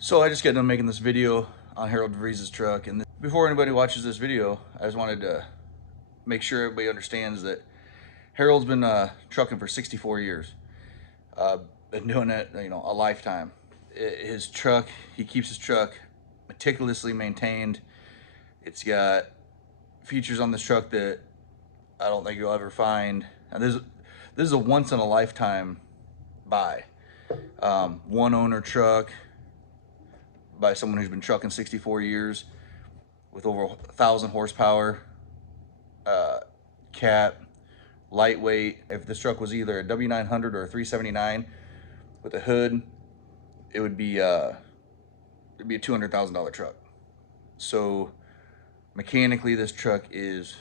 So I just got done making this video on Harold DeVries's truck, and before anybody watches this video, I just wanted to make sure everybody understands that Harold's been trucking for 64 years. Been doing it, a lifetime. His truck, he keeps his truck meticulously maintained. It's got features on this truck that I don't think you'll ever find. And this is a once in a lifetime buy. One owner truck by someone who's been trucking 64 years with over 1,000 horsepower, cat, lightweight. If this truck was either a W900 or a 379 with a hood, it would be it'd be a $200,000 truck. So mechanically, this truck is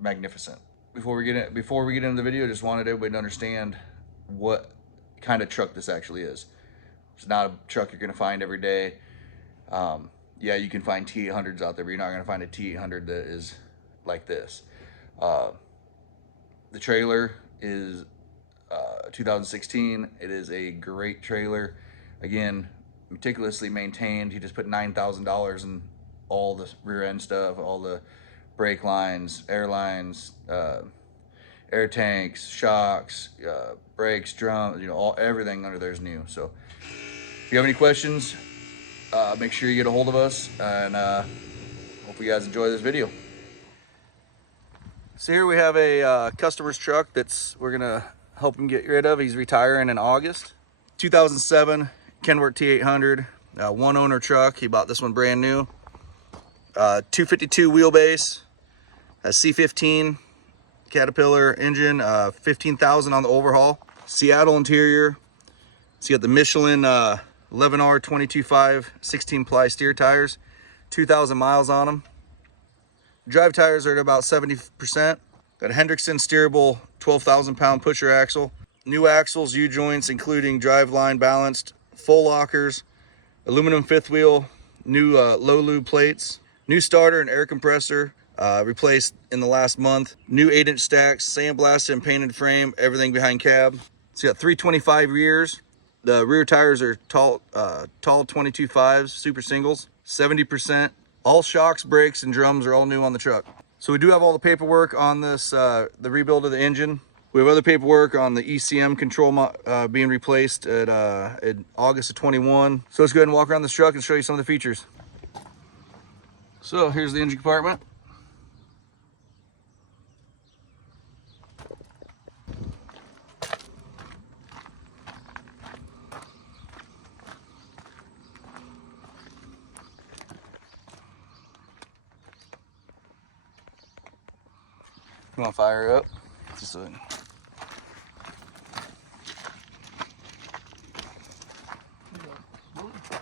magnificent. Before we get into the video, I just wanted everybody to understand what kind of truck this actually is. It's not a truck you're going to find every day. Yeah, you can find T800s out there, but you're not going to find a T800 that is like this. The trailer is 2016. It is a great trailer. Again, meticulously maintained. He just put $9,000 in all the rear end stuff, all the brake lines, air lines, air tanks, shocks, brakes, drums, everything under there is new. So if you have any questions, make sure you get a hold of us, and hope you guys enjoy this video. So here we have a customer's truck we're gonna help him get rid of. He's retiring in August. 2007 Kenworth T800, one owner truck. He bought this one brand new. 252 wheelbase, a C15 Caterpillar engine, 15,000 on the overhaul. Seattle interior. So you got the Michelin 11R 22.5 16-ply steer tires, 2,000 miles on them. Drive tires are at about 70%. Got a Hendrickson steerable 12,000-pound pusher axle. New axles, U-joints, including drive line balanced, full lockers, aluminum fifth wheel, new low lube plates, new starter and air compressor, replaced in the last month. New 8-inch stacks, sandblasted and painted frame, everything behind cab. So you got 325 rears. The rear tires are tall 22.5s, super singles, 70%. All shocks, brakes, and drums are all new on the truck. So we do have all the paperwork on this, the rebuild of the engine. We have other paperwork on the ECM control being replaced at August of 21. So let's go ahead and walk around this truck and show you some of the features. So here's the engine compartment. You want to fire it up? Just a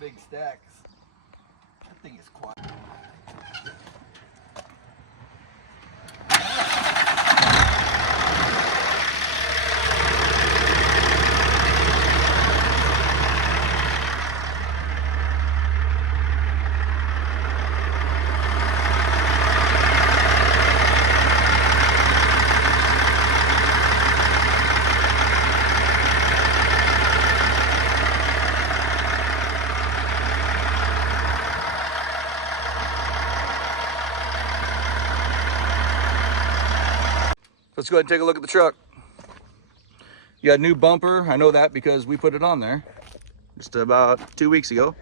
big stacks. That thing is quiet. Let's go ahead and take a look at the truck. You got a new bumper. I know that because we put it on there just about 2 weeks ago.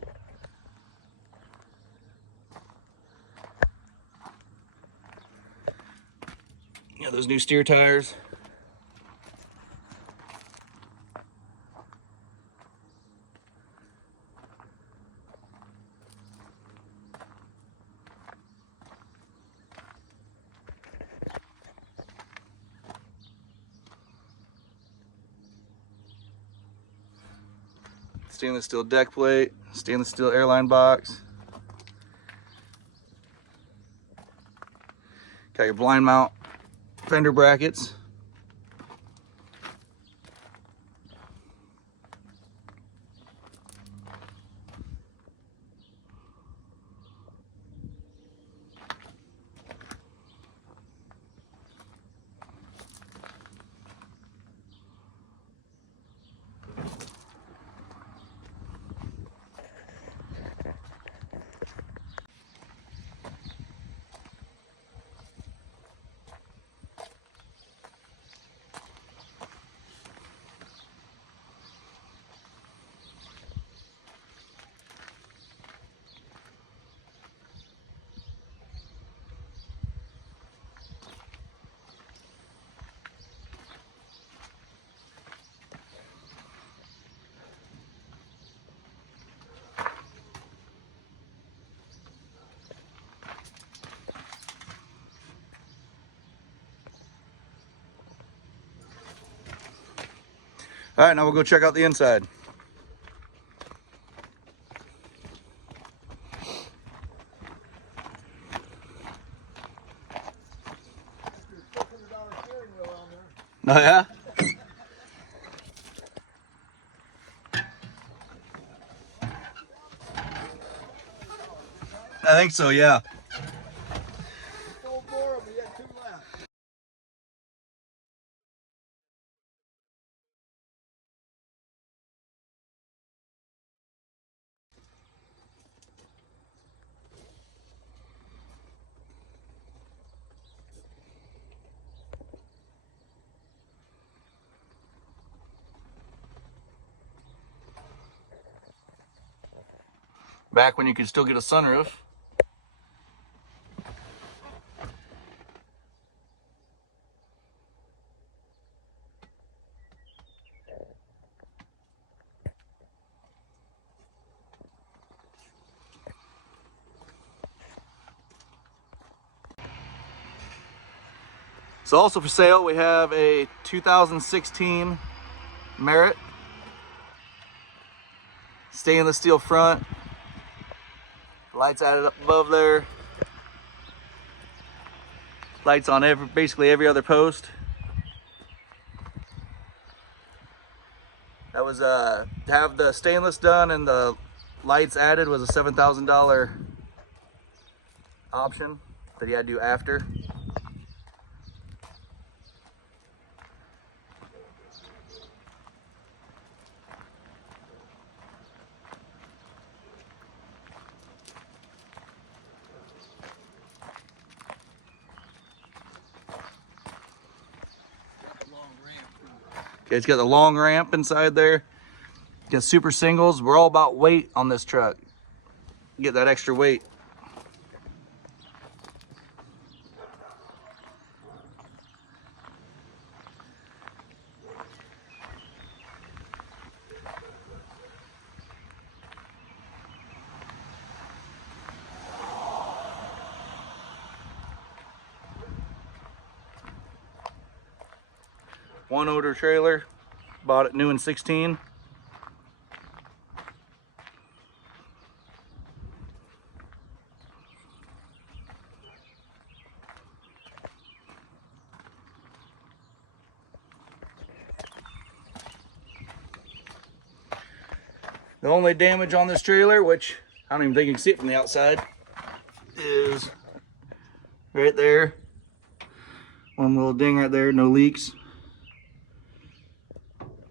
Yeah, those new steer tires. Stainless steel deck plate, stainless steel airline box. Got your blind mount fender brackets. All right, now we'll go check out the inside. Oh yeah? I think so, yeah. Back when you could still get a sunroof. So also for sale, we have a 2016 Merit. Stainless steel front. Lights added up above there. Lights on basically every other post. That was to have the stainless done and the lights added was a $7,000 option that you had to do after. Okay, it's got the long ramp inside there. Got super singles. We're all about weight on this truck. Get that extra weight. One owner trailer. Bought it new in 16. The only damage on this trailer, which I don't even think you can see it from the outside, is right there. One little ding right there, no leaks.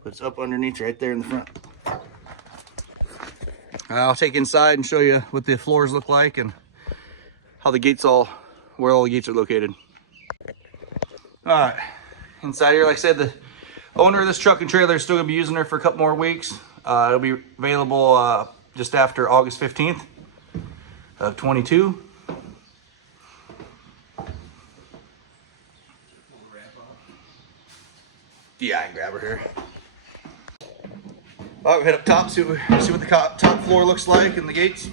But it's up underneath right there in the front. I'll take inside and show you what the floors look like and how the gates where all the gates are located. All right, inside here, like I said, the owner of this truck and trailer is still gonna be using her for a couple more weeks. It'll be available just after August 15th of 22. Yeah, I can grab her here. All right, we'll head up top, see what the top floor looks like and the gates.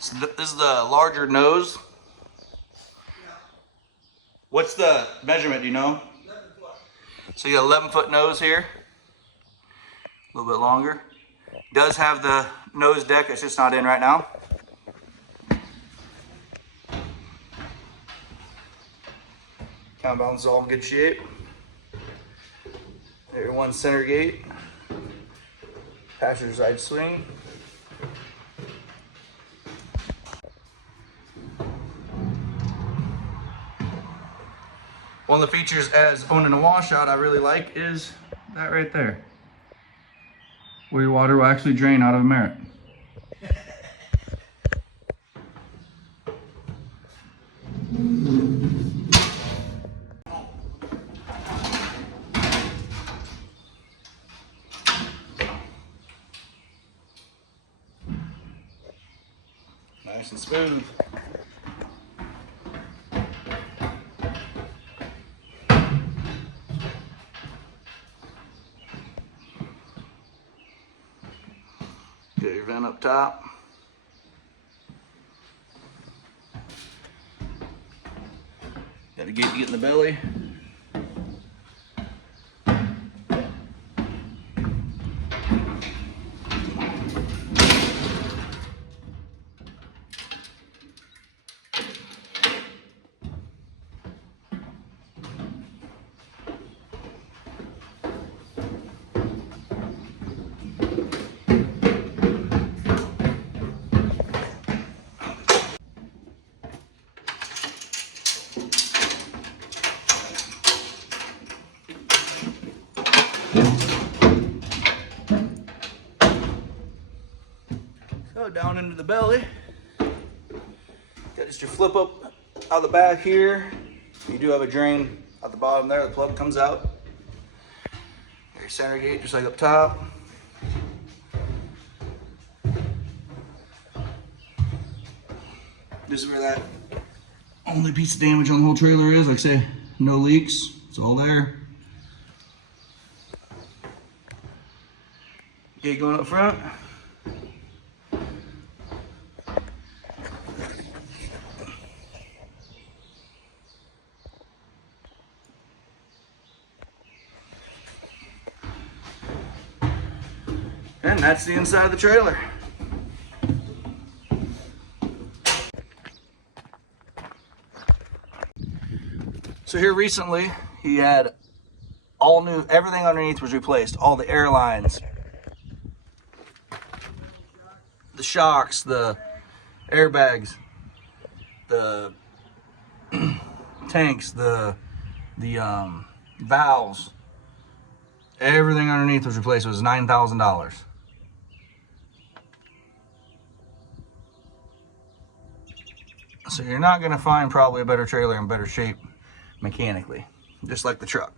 So this is the larger nose. What's the measurement, do you know? 11 foot. So you got 11-foot nose here. A little bit longer. Does have the nose deck, it's just not in right now. Counterbalance is all in good shape. There's one center gate. Passenger side swing. One of the features as owning a washout I really like is that right there, where your water will actually drain out of a Merit. Nice and smooth. Got your vent up top. Got a gate to get in the belly. So down into the belly. Got just your flip up out the back here. You do have a drain at the bottom there. The plug comes out. Got your center gate just like up top. This is where that only piece of damage on the whole trailer is. Like I say, no leaks. It's all there. Gate going up front. And that's the inside of the trailer. So here recently, he had all new, everything underneath was replaced. All the air lines, the shocks, the airbags, the tanks, the valves. Everything underneath was replaced. It was $9,000. So you're not going to find probably a better trailer in better shape mechanically, just like the truck.